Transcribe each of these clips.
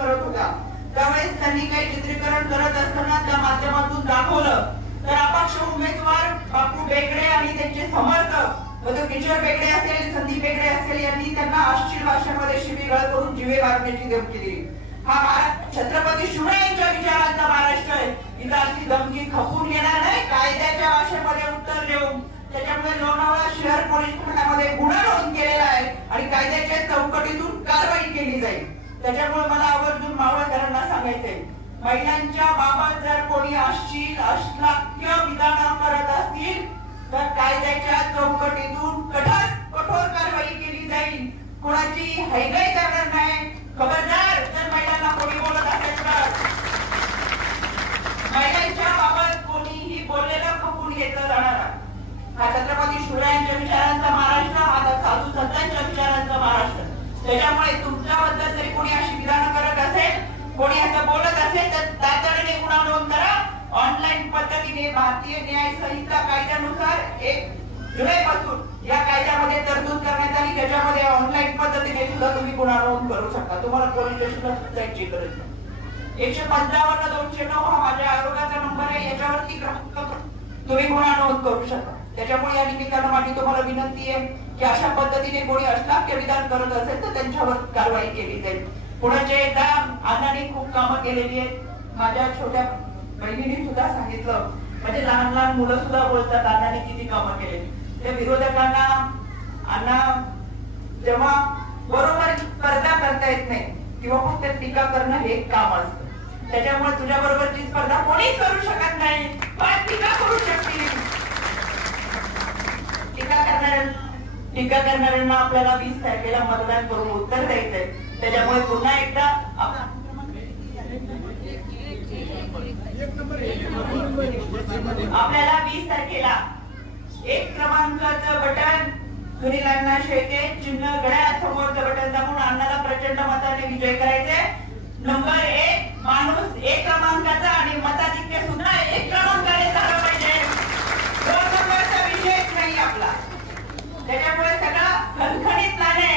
करत होता त्यावेळेस त्यांनी काही चित्रीकरण करत असताना त्या माध्यमातून दाखवलं तर अपक्ष उमेदवार बापू बेगडे आणि त्यांचे समर्थक मग किशोर बेगडे असेल संदीप बेगडे असेल यांनी त्यांना अश्लील भाषेमध्ये शिवीगाळ करून जीवे मारण्याची धमकी दिली। हा छत्रपती शिवरायांच्या विचारांचा महाराष्ट्र आहे, इथं अशी धमकी खपून येणार नाही, कायद्याच्या भाषेमध्ये उत्तर देऊन त्याच्यामुळे लोणावळा शहर पोलीस ठाण्यामध्ये गुन्हा नोंद केलेला आहे आणि कायद्याच्या चौकटीतून कारवाई केली जाईल। त्याच्यामुळे मला आवर्जून मावळकरांना सांगायचंय, महिलांच्या बाबत जर कोणी अश्लील विधान करत असतील तर कायद्याच्या चौकटीतून कठोर कारवाई केली जाईल, कोणाची हैगाई करणार नाही। खबरदार जर महिलांना कोणी बोलत असेल तर महिलांच्या बाबत कोणीही बोललेलं खपून घेतलं जाणार। हा छत्रपती शिवरायांच्या विचारांचा महाराष्ट्र, हा साधू संतांच्या विचारांचा महाराष्ट्र। त्याच्यामुळे तुमच्याबद्दल जरी कोणी अशी विधानं करत असेल, कोणी असं बोलत असेल तर तातडीने गुन्हा नोंद करा। ऑनलाईन पद्धतीने भारतीय न्याय संहिता कायद्यानुसार 1 जुलैपासून या कायद्यामध्ये तरतूद करण्यात आली, त्याच्यामध्ये ऑनलाईन पद्धतीने सुद्धा तुम्ही गुन्हा नोंद करू शकता, तुम्हाला पोलीस स्टेशनला जायची गरज नाही। 155 209 हा माझ्या आयोगाचा नंबर आहे, याच्यावरती तुम्ही गुन्हा नोंद करू शकता। त्याच्यामुळे या निमित्तानं माझी तुम्हाला विनंती आहे की अशा पद्धतीने कोणी अश्लील विधान करत असेल तर त्यांच्यावर कारवाई केली जाईल। पुण्याच्या एकदा अण्णांनी खूप कामं केलेली आहेत, माझ्या छोट्या बहिणीने सुद्धा सांगितलं, म्हणजे लहान लहान मुलं सुद्धा बोलतात अण्णांनी किती कामं केली। त्या विरोधकांना अण्णा जेव्हा बरोबर स्पर्धा करता येत नाही किंवा फक्त टीका करणं हे काम असतं, त्याच्यामुळे तुझ्या बरोबरची स्पर्धा कोणीच करू शकत नाही, पण टीका करू शकतील। टीका करणाऱ्यांना आपल्याला 20 तारखेला मतदान करून उत्तर द्यायचंय। त्याच्यामुळे पुन्हा एकदा आपल्याला 20 तारखेला 1 क्रमांकाचं बटन सुनील अण्णा शेळके चिन्ह घड्याळासमोरचं बटन दाबून अण्णाला प्रचंड मताने विजय करायचे। नंबर 1 माणूस 1 क्रमांकाचा आणि मताधिक्य सुद्धा 1 क्रमांकाने झालं पाहिजे, 2 नंबरचा विषयच नाही आपला। त्याच्यामुळे सगळं खणखणीतपणे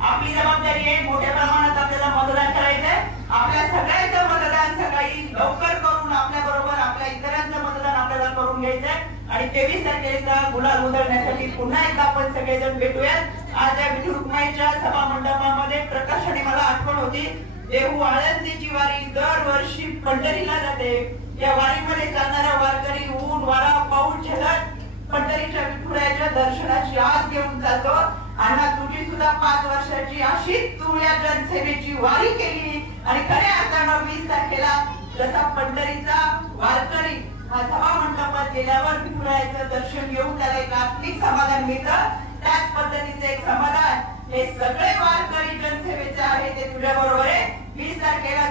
आपली जबाबदारी आहे, मोठ्या प्रमाणात आपल्याला मतदान करायचंय। आपल्या सगळ्यांचं मतदान सकाळी लवकर करून आपल्या बरोबर आपल्या इतरांचं मतदान आपल्याला करून घ्यायचंय आणि 23 तारखेला गुलाल उधळण्यासाठी पुन्हा एकदा आपण सगळेजण भेटूयात। आज या विठू रुक्माईच्या सभा मंडपामध्ये प्रकाशाने मला आठवण होती, देहू आळंदीची वारी दरवर्षी पंढरीला जाते। या वारीमध्ये चालणारा वारकरी ऊन वारा पाऊस झेलत पंढरीच्या विठुरायाच्या दर्शनाची आस घेऊन जातो। अण्णा तुझी सुद्धा 5 वर्षाची अशीच तू या जनसेवेची वारी केली आणि खऱ्या अर्थानं 20 तारखेला जसा पंढरीचा वारकरी हा सभा मंडपात गेल्यावर विठुरायाचं दर्शन घेऊन त्याला एक आत्मिक समाधान मिळतं, त्याच पद्धतीचे एक समाधान हे सगळे वारकरी जनसेवेचे आहे ते तुझ्या बरोबर आहे। 20 तारखेला